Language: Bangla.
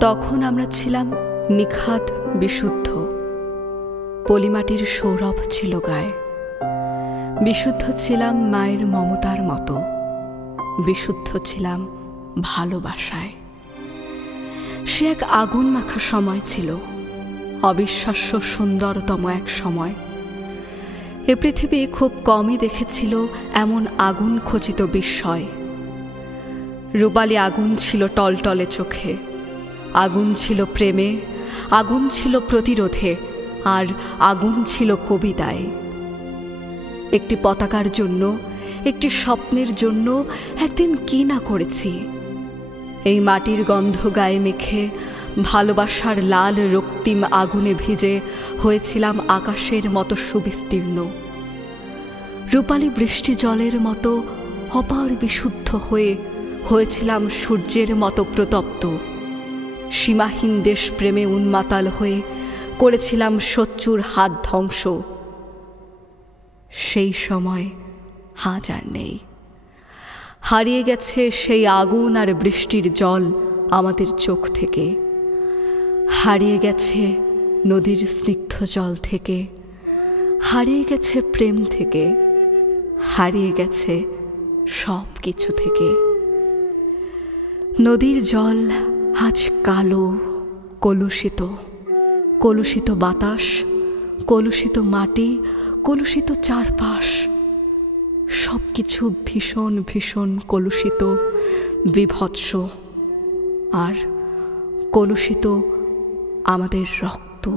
তখন আমরা ছিলাম নিখাদ বিশুদ্ধ। পলিমাটির সৌরভ ছিল গায়ে। বিশুদ্ধ ছিলাম মায়ের মমতার মতো। বিশুদ্ধ ছিলাম ভালোবাসায়। সে এক আগুন মাখা সময় ছিল, অবিশ্বাস্য সুন্দরতম এক সময়। এ পৃথিবী খুব কমই দেখেছিল এমন আগুন খচিত বিস্ময়। রূপালী আগুন ছিল টলটলে চোখে, আগুন ছিল প্রেমে, আগুন ছিল প্রতিরোধে, আর আগুন ছিল কবিতায়। একটি পতাকার জন্য, একটি স্বপ্নের জন্য একদিন কি না করেছি। এই মাটির গন্ধ গায়ে মেখে, ভালোবাসার লাল রক্তিম আগুনে ভিজে হয়েছিলাম আকাশের মতো সুবিস্তীর্ণ। রূপালী বৃষ্টি জলের মতো অপার বিশুদ্ধ হয়ে হয়েছিলাম সূর্যের মতো প্রতপ্ত। সীমাহীন দেশ প্রেমে উন্মাতাল হয়ে করেছিলাম শত্রুর হাত ধ্বংস। সেই সময় আজ আর নেই। হারিয়ে গেছে সেই আগুন আর বৃষ্টির জল আমাদের চোখ থেকে। হারিয়ে গেছে নদীর স্নিগ্ধ জল থেকে, হারিয়ে গেছে প্রেম থেকে, হারিয়ে গেছে সব কিছু থেকে। নদীর জল আজ কালো, কলুষিত। কলুষিত বাতাস, কলুষিত মাটি, কলুষিত চারপাশ, সব কিছু ভীষণ ভীষণ কলুষিত, বিভৎস। আর কলুষিত আমাদের রক্ত।